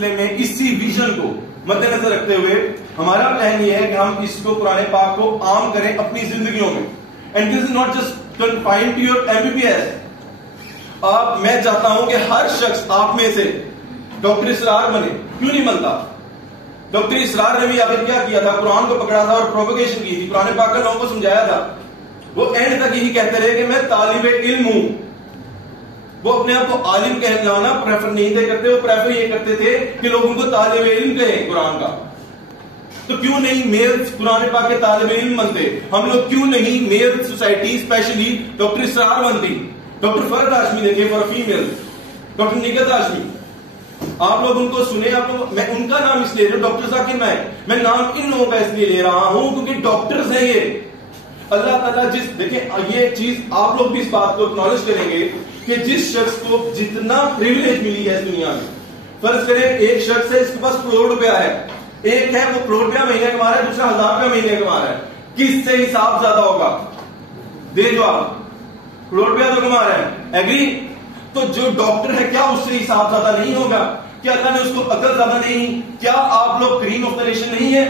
میں اسی ویژن کو مد نظر رکھتے ہوئے ہمارا پلان یہ ہے کہ ہم اس کو قرآن پاک کو عام کریں اپنی زندگیوں میں. And this is not just confined to your MBBS. میں چاہتا ہوں کہ ہر شخص آپ میں سے ڈاکٹر اسرار بنے. کیوں نہیں بنتا؟ ڈاکٹر اسرار نے بھی آخر کیا کیا تھا؟ قرآن کو پکڑا تھا اور پروپیگیشن کی تھی، قرآن پاک کا لوگوں کو سمجھایا تھا. وہ اینڈ تک یہی کہتے رہے کہ میں طالب علم ہوں. وہ اپنے آپ کو عالم کہلانا پریفر نہیں تھے کرتے، وہ پریفر یہ کرتے تھے کہ لوگ ان کو طالب علم کہیں قرآن کا. تو کیوں نہیں میل قرآن پاک کے طالب علم بنتے؟ ہم لوگ کیوں نہیں میل سوسائٹی اسپیشلی ڈاکٹر اسرار بنتی؟ ڈاکٹر فرد ہاشمی دیکھیں for female, doctor Nighat Hashmi, آپ لوگ ان کو سنیں. آپ لوگ، میں ان کا نام اس لیے لے رہا ہوں، ڈاکٹر ذاکر نائک، میں نام ان لوگوں کا اس لیے لے رہا ہوں کیونکہ ڈاکٹرز ہیں یہ. اللہ تعالیٰ دیکھیں یہ چیز آپ لوگ بھی اس بات کو اکنالج کریں گے کہ جس شخص کو جتنا پریویلیج ملی ہے اس دنیا میں، فرض کریں ایک شخص ہے اس کے پاس کروڑ روپیہ ہے، ایک ہے وہ کروڑ روپیہ مہینے کما رہا ہے، دوسرا 1000 روپیہ مہینے کما رہا ہے، کس سے حساب زیادہ ہوگا؟ دے جو آپ کروڑ روپیہ تو کما رہا ہے، ایگری؟ تو جو ڈاکٹر ہے کیا اس سے حساب زیادہ نہیں ہوگا؟ کیا اللہ نے اس کو عقل زیادہ نہیں؟ کیا آپ لوگ کریم آف دا نیشن نہیں ہے؟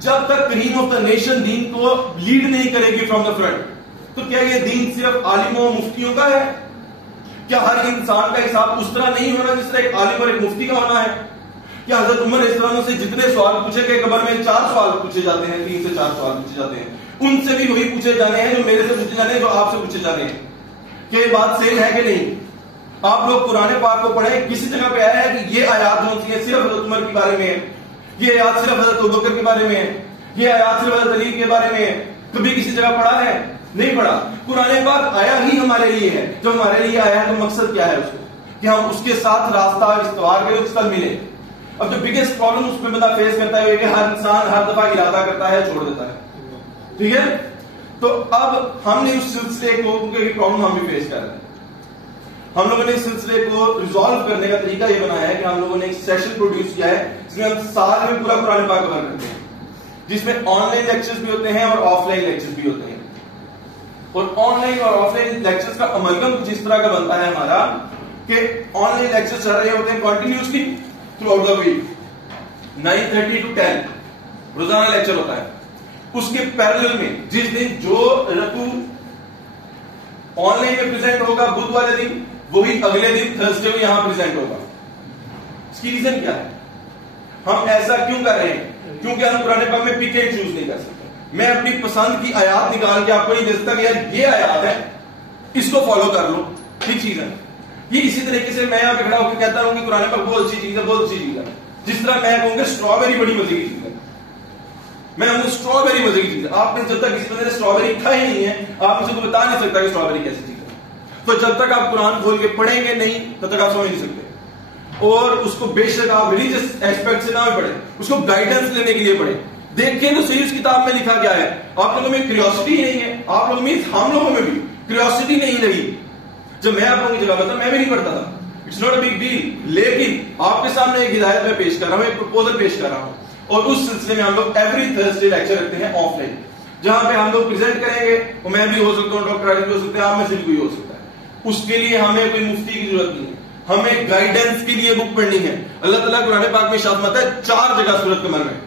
جب تک کریم آف دا نیشن دین کو لیڈ نہیں کرے گی فرام دا فرنٹ، تو کیا یہ دین صرف عالموں مفتیوں کا ہے؟ کیا ہر انسان کا حساب اس طرح نہیں ہونا جس طرح ایک عالم اور ایک مفتی کا ہونا ہے؟ کیا حضرت عمر اسلام سے جتنے سوال پوچھے گئے قبر میں 4 سوال پوچھے جاتے ہیں، 3 سے 4 سوال پوچھے جاتے ہیں، ان سے بھی وہی پوچھے جانے ہیں جو میرے سے پوچھے جانے ہیں، جو آپ سے پوچھے جانے ہیں. کہ یہ بات سیم ہے کہ نہیں؟ آپ لوگ قرآن پاک کو پڑھیں، کسی جگہ پہ آیا ہے کہ یہ آیات جو ہوتی ہیں صرف حضرت عمر کے بارے میں ہے، یہ آیات صرف حضرت ابوبکر کے بارے میں ہے، یہ آیات صرف حضرت علی کے بارے میں ہے؟ کبھی کسی جگہ پڑھا ہے؟ نہیں پڑھا. قرآن پاک آیا ہی ہمارے لیے ہے. جو ہمارے لیے آیا ہے تو مقصد کیا ہے اس کو؟ کہ ہم اس کے ساتھ راستہ استوار کے اس تک ملے. اب جو بگیسٹ پرابلم اس پہ بندہ فیس کرتا ہے کہ ہر انسان ہر دفعہ ارادہ کرتا ہے چھوڑ دیتا ہے. ٹھیک ہے؟ تو اب ہم نے اس سلسلے کو، کیونکہ پرابلم ہم بھی فیس کر رہے ہیں، ہم لوگوں نے اس سلسلے کو ریزالو کرنے کا طریقہ یہ بنایا ہے کہ ہم لوگوں نے ایک سیشن پروڈیوس کیا ہے جس میں ہم سال میں پورا قرآن پاک کور کرتے ہیں، جس میں آن لائن لیکچرز بھی ہوتے ہیں اور آف لائن لیکچرز بھی ہوتے ہیں. اور آن لائن اور آف لائن لیکچرز کا املگم کچھ اس طرح کا بنتا ہے ہمارا کہ آن لائن لیکچرز چل رہے ہوتے ہیں continuously throughout the week, 9:30 to 10 روزانہ لیکچر ہوتا ہے. اس کے پیرلل میں جس دن جو رتو آن لائن میں پریزنٹ ہوگا بدھ والے دن، وہی اگلے دن تھرسڈے کو یہاں پریزنٹ ہوگا. اس کی ریزن کیا ہے؟ ہم ایسا کیوں کر رہے ہیں؟ کیونکہ ہم قرآن پاک میں پک اینڈ چوز نہیں کر سکتے. میں اپنی پسند کی آیات نکال کے آپ کو نہیں دے سکتا کہ یار یہ آیات ہے اس کو فالو کر لو، ٹھیک چیز ہے. یہ اسی طریقے سے میں یہاں پہ کھڑا ہو کے کہتا ہوں کہ قرآن پاک بہت اچھی چیز ہے، بہت اچھی چیز ہے. جس طرح میں کہوں گا اسٹرابیری بڑی مزے کی چیز ہے، میں ہوں اسٹرابیری مزے کی چیز ہے. آپ نے جب تک کسی بندے نے اسٹرابیری کھائی نہیں ہے آپ مجھے کو بتا نہیں سکتا کہ اسٹرابیری کیسی چیز ہے. تو جب تک آپ قرآن کھول کے پڑھیں گے نہیں تب تک آپ سمجھ نہیں سکتے. اور اس کو بے شک آپ ریلیجس ایسپیکٹ سے نہ پڑھیں، اس کو گائیڈنس لینے کے لیے پڑھیں. دیکھیں تو صحیح اس کتاب میں لکھا کیا ہے. آپ لوگوں میں کیوریوسٹی نہیں ہے، آپ لوگوں میں، ہم لوگوں میں بھی کیوریوسٹی نہیں رہی. جب میں آپ لوگوں کی جگہ پتا میں بھی نہیں پڑھتا تھا، it's not a big deal. لیکن آپ کے سامنے ایک ہدایت میں پیش کر رہا ہوں، ایک پروپوزل پیش کر رہا ہوں. اور اس سلسلے میں ہم لوگ ایوری تھرسڈے لیکچر رکھتے ہیں آف لائن، جہاں پہ ہم لوگ پریزنٹ کریں گے. وہ میں بھی ہو سکتا ہوں، ڈاکٹر علی بھی ہو سکتے ہیں، آپ میں سے بھی کوئی ہو سکتا ہے. اس کے لیے ہمیں کوئی مفتی کی ضرورت نہیں ہے، ہمیں گائیڈنس کے لیے بک پڑھنی ہے. اللہ تعالیٰ قرآن پاک میں ارشاد فرماتا ہے 4 جگہ سورۃ قمر میں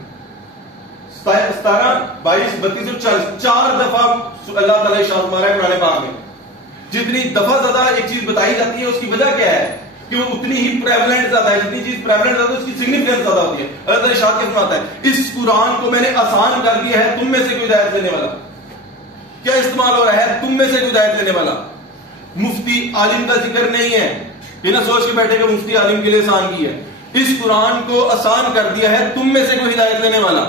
17، 22، 32 اور 40 4 دفعہ اللہ تعالیٰ ارشاد فرما رہا ہے قرآن پاک میں. جتنی دفعہ زیادہ ایک چیز بتائی جاتی ہے اس کی وجہ کیا ہے؟ کہ وہ اتنی ہی پریویلنٹ زیادہ ہے. جتنی چیز پریویلنٹ زیادہ ہے اس کی سگنیفیکینس زیادہ ہوتی ہے. اللہ تعالیٰ ارشاد کیا فرماتا ہے؟ اس قرآن کو میں نے آسان کر دیا ہے، تم میں سے کوئی ہدایت لینے والا. کیا استعمال ہو رہا ہے؟ تم میں سے کوئی ہدایت لینے والا. مفتی عالم کا ذکر نہیں ہے، یہ نہ سوچ کے بیٹھے کہ مفتی عالم کے لیے آسان کی ہے. اس قرآن کو آسان کر دیا ہے، تم میں سے کوئی ہدایت لینے والا.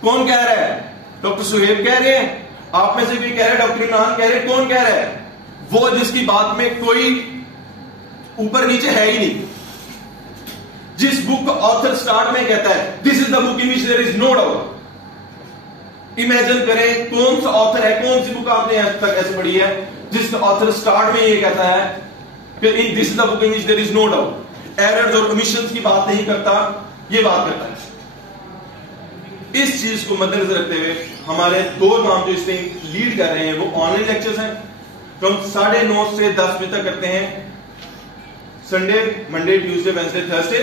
کون کہہ رہا ہے؟ ڈاکٹر سہیب کہہ رہے ہیں، آپ میں سے بھی کہہ رہے ہیں، ڈاکٹر عمران کہہ رہے ہیں. کون کہہ رہا ہے؟ وہ جس کی بات میں کوئی اوپر نیچے ہے ہی نہیں. جس بک کا آتھر سٹارٹ میں کہتا ہے دس از دا بک ان وچ دیر از نو ڈاؤٹ. امیجن کریں کون سا آتھر ہے، کون سی بک آپ نے آج تک ایسے پڑھی ہے جس کا آتھر سٹارٹ میں یہ کہتا ہے کہ دس از دا بک ان وچ دیر از نو ڈاؤٹ. ایررز اور اومیشنز کی بات نہیں کرتا، یہ بات کرتا ہے. اس چیز کو مد نظر رکھتے ہوئے ہمارے 2 کام جو اس میں لیڈ کر رہے ہیں وہ آن لائن لیکچرز ہیں. تو ہم 9:30 سے 10 بجے تک کرتے ہیں، Sunday, Monday, Tuesday, Wednesday, Thursday.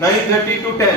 9:30 to 10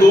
2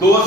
2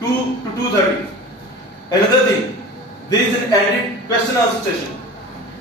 2 to 2:30। Another thing, there is an added question answer session,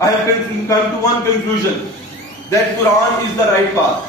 I have come to one conclusion that Quran is the right path.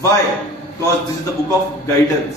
Why? Because this is the book of guidance.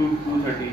2:30